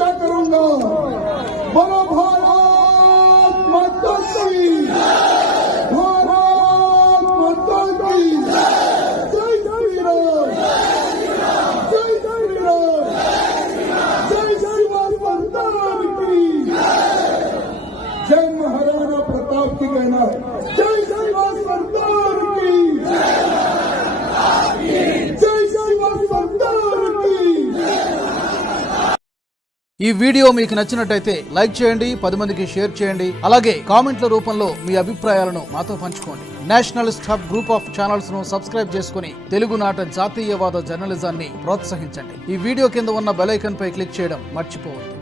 प्रतिष्ठा करूंगा। बोलो भारत माता की, भारत माता की जय श्री राम, जय श्री राम, जय शिवाजी संतान की, जय महाराणा प्रताप की कहना है, जय शिवाजी संतान की, जय शिवाजी संतान की। ఈ వీడియో మీకు నచ్చినట్టయితే లైక్ చేయండి, 10 మందికి షేర్ చేయండి. అలాగే కామెంట్ల రూపంలో మీ అభిప్రాయాలను మాతో పంచుకోండి. Nationalist hub group of channels ను సబ్స్క్రైబ్ చేసుకుని తెలుగునాట జాతీయవాద జర్నలిజాన్ని ప్రోత్సహించండి. ఈ వీడియో కింద ఉన్న బెల్ ఐకాన్ పై క్లిక్ చేయడం మర్చిపోవద్దు.